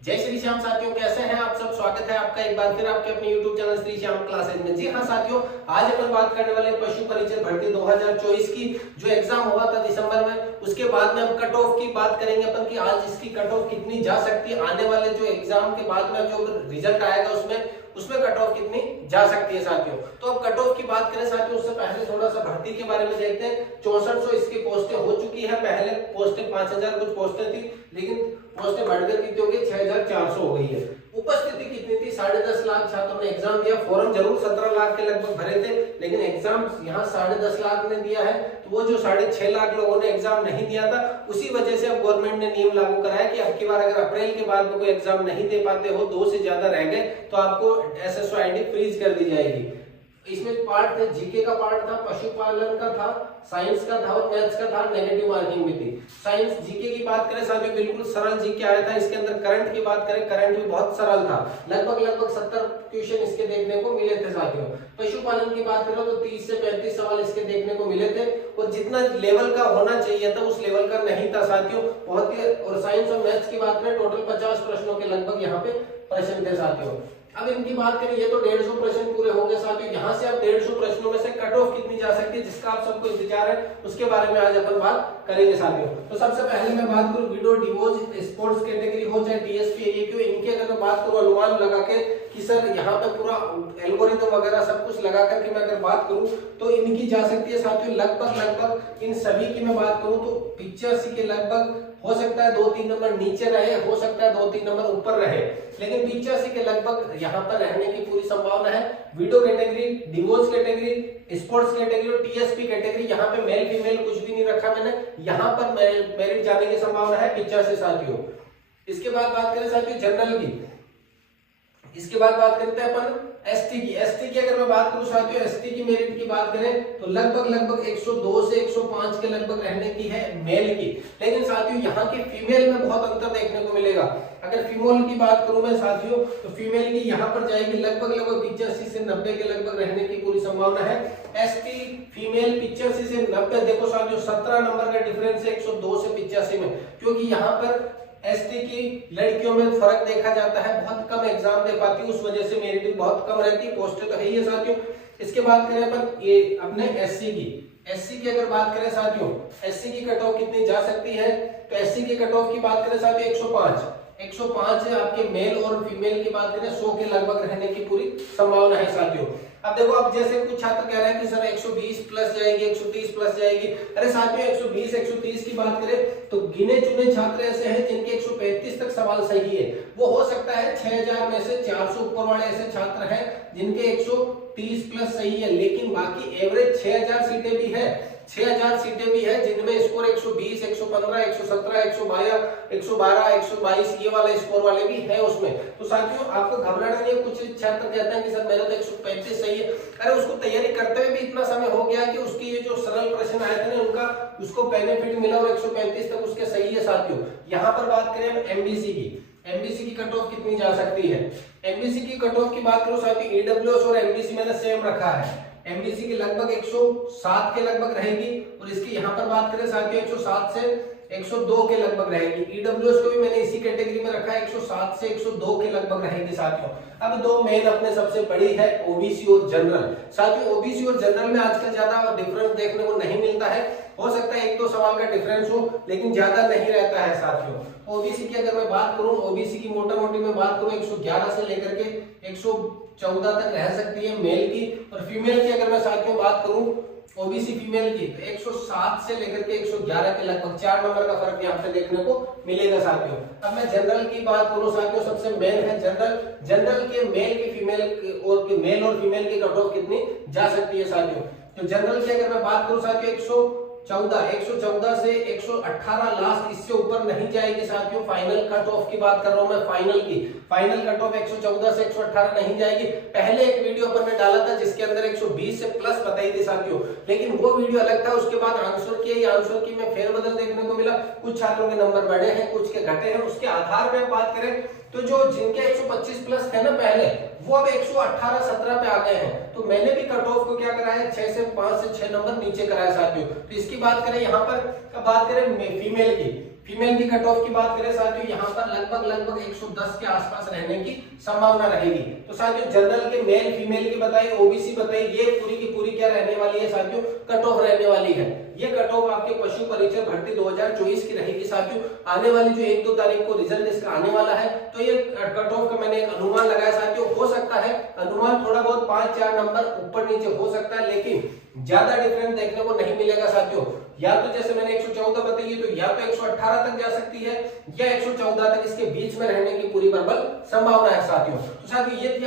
जय श्री श्याम साथियों, कैसे हैं आप सब। स्वागत है आपका एक बार फिर आपके अपने YouTube channel Shri Shyam classes में। जी हाँ साथियों, आज अपन बात करने वाले पशु परिचय भर्ती 2024 की जो एग्जाम हुआ था दिसंबर में, उसके बाद में अब कट ऑफ की बात करेंगे अपन कि आज इसकी कट ऑफ कितनी जा सकती है। आने वाले जो एग्जाम के बाद में जो रिजल्ट आएगा उसमें कट ऑफ कितनी जा सकती है साथियों। तो अब कट ऑफ की बात करें साथियों, उससे पहले थोड़ा सा भर्ती के बारे में देखते हैं। 6400 इसकी पोस्टें हो चुकी है। पहले पोस्टें 5000 कुछ पोस्टें थी, लेकिन पोस्टें बढ़कर कितनी हो गई, 6400 हो गई है। उपस्थिति कितनी थी, 10.5 लाख छात्रों ने एग्जाम दिया। फॉर्म जरूर 17 लाख के लगभग भरे थे, लेकिन एग्जाम यहाँ 10.5 लाख ने दिया है। तो वो जो 6.5 लाख लोगों ने एग्जाम नहीं दिया था, उसी वजह से अब गवर्नमेंट ने नियम लागू कराया कि अब की बार अगर अप्रैल के बाद में कोई एग्जाम नहीं दे पाते हो, 2 से ज्यादा रह गए, तो आपको SSO ID फ्रीज कर दी जाएगी। इसमें पार्ट थे, जीके का पार्ट था, पशुपालन का था, साइंस का था और मैथ्स का था। नेगेटिव मार्किंग भी थी। साइंस जीके की बात करें साथियों, बिल्कुल सरल जीके आया था। इसके अंदर करंट की बात करें, करंट भी बहुत सरल था। लगभग 70 क्वेश्चन इसके देखने को मिले थे साथियों। पशुपालन की बात करें तो 30 से 35 सवाल इसके देखने को मिले थे, और जितना लेवल का होना चाहिए था उस लेवल का नहीं था साथियों, बहुत ही। और साइंस और मैथ्स की बात करें, टोटल 50 प्रश्नों के लगभग यहाँ पे प्रश्न थे साथियों। अब इनकी बात करें, ये तो 150 प्रश्न पूरे होंगे साथियों। यहाँ से अब 150 प्रश्नों में से कट ऑफ कितनी जा सकती है, जिसका आप सबको इंतजार है, उसके बारे में आज अपन बात करेंगे साथियों। तो सबसे पहले मैं बात करूं वीडियो डिवोज स्पोर्ट्स कैटेगरी हो चाहे DSP AAQ, इनकी अगर मैं बात करूं अनुमान लगा के कि सर यहाँ पे पूरा एल्गोरिथम वगैरह सब कुछ लगा करके मैं अगर बात करूं तो इनकी जा सकती है साथियों लगभग इन सभी की मैं बात करूं तो 85 के लगभग। हो सकता है 2-3 नंबर नीचे रहे, हो सकता है 2-3 नंबर ऊपर रहे, लेकिन 85 के लगभग यहाँ पर रहने की पूरी संभावना है। Video category, divorce category, sports category और TSP कैटेगरी, यहाँ पे मेल फीमेल कुछ भी नहीं रखा मैंने। यहाँ पर मेरिट जाने की संभावना है 85 साथियों। इसके बाद बात करें साथियों जनरल की, इसके बाद बात करते हैं अपन ST की अगर मैं बात करूं साथियों, ST की मेरिट की बात करें तो लगभग 102 से 105 के लगभग रहने की है मेल की। लेकिन साथियों यहाँ की फीमेल में बहुत अंतर देखने को मिलेगा। अगर फीमेल की बात करूं मैं साथियों, तो फीमेल की यहाँ पर जाएगी लगभग 85 से 90 के लगभग रहने की पूरी संभावना है। ST फीमेल 85 से 90, देखो साथियों 17 नंबर का डिफरेंस है 102 से 85 में, क्योंकि यहाँ पर ST की लड़कियों में फर्क देखा जाता है, बहुत कम एग्जाम दे पाती है, उस वजह से मेरिट बहुत कम रहती है। पोस्टें तो है ही साथियों। इसके बाद करें अपन ये अपने SC की अगर बात करें साथियों, SC की कट ऑफ कितनी जा सकती है, तो SC की कट ऑफ की बात करें साथियों 105 है आपके मेल और फीमेल की बात करें 100 के लगभग रहने की पूरी संभावना है साथियों। अब देखो, अब जैसे कुछ छात्र कह रहे हैं कि सर 120 प्लस जाएगी, 130 प्लस जाएगी। अरे साथियों 120 130 की बात करें तो गिने चुने छात्र ऐसे हैं जिनके 135 तक सवाल सही है। वो हो सकता है 6000 में से 400 ऊपर वाले ऐसे छात्र हैं जिनके 130 प्लस सही है, लेकिन बाकी एवरेज 6000 सीटें भी है, 6000 सीटें भी है जिनमें स्कोर 120 115 117 112 122 ये वाले स्कोर वाले भी है उसमें। तो साथियों आपको घबराना नहीं है। कुछ छात्र कहते हैं कि सर मेरा तो 135 सही है। अरे उसको तैयारी करते हुए भी इतना समय हो गया कि उसकी ये जो सरल प्रश्न आए थे ना उनका उसको बेनिफिट मिला और 135 तक उसके सही है साथियों। यहाँ पर बात करें हम MBC की कट ऑफ कितनी जा सकती है। MBC की कट ऑफ की बात करो साथियों, EWS और MBC मैंने सेम रखा है। MBC की लगभग 107 के लगभग रहेगी, और इसकी यहाँ पर बात करें साथियों 107 से 102 के लगभग रहेगी। EWS को भी मैंने इसी कैटेगरी में रखा है, 107 से 102 के लगभग रहेगी साथियों। अब दो मेन अपने सबसे बड़ी है OBC और जनरल। साथियों OBC और जनरल में आजकल ज्यादा डिफरेंस देखने को नहीं मिलता है। हो सकता है 1-2 सवाल का डिफरेंस हो, लेकिन ज्यादा नहीं रहता है साथियों। OBC की अगर मैं बात करूं, OBC की मोटा मोटी में बात करूं 111 से लेकर के 114 तक रह सकती है मेल की, और फीमेल की अगर मैं साथियों बात करूं OBC फीमेल की तो 107 से लेकर के 111 के लगभग 4 नंबर का फर्क यहाँ पे देखने को मिलेगा साथियों। अब मैं जनरल की बात करूं साथियों, सबसे मेन है जनरल के मेल की फीमेल और फीमेल की कट ऑफ कितनी जा सकती है साथियों। तो जनरल की अगर मैं बात करूं साथियों 114 से 118 लास्ट, इससे ऊपर नहीं जाएगी साथियों। फाइनल कट ऑफ की बात कर रहा हूं मैं, फाइनल कट ऑफ 114 से 118 नहीं जाएगी। पहले एक वीडियो पर मैं डाला था जिसके अंदर 120 से प्लस बताई थी साथियों, लेकिन वो वीडियो अलग था। उसके बाद आंसर की में फेरबदल देखने को मिला। कुछ छात्रों के नंबर बढ़े हैं, कुछ के घटे हैं। उसके आधार पर बात करें तो जो जिनके 125 प्लस थे ना पहले, वो अब 118-17 पे आ गए हैं। तो मैंने भी कट ऑफ को क्या कराया, 5 से 6 नंबर नीचे कराया साथियों। तो इसकी बात करें यहाँ पर, अब बात करें फीमेल की, फीमेल की कट ऑफ की बात करें साथियों, यहाँ पर लगभग 110 के आसपास रहने की संभावना रहेगी। तो साथियों जनरल के मेल फीमेल की बताइए, ओबीसी बताइए, ये पूरी की पूरी क्या रहने वाली है साथियों, कट ऑफ रहने वाली है। ये कट ऑफ आपके पशु परिचय भर्ती 2024 की रहेगी साथियों। आने वाली जो 1-2 तारीख को रिजल्ट इसका आने वाला है, तो ये कट ऑफ का मैंने एक अनुमान लगाया साथियों। हो सकता है अनुमान थोड़ा बहुत 5-4 नंबर ऊपर नीचे हो सकता है, लेकिन ज्यादा डिफरेंस देखने को नहीं मिलेगा साथियों। या तो जैसे मैंने 114 बताई है, तो या तो 118 तक जा सकती है या 114 तक, इसके बीच में रहने की पूरी प्रबल संभावना है साथियों। तो साथियों ये थी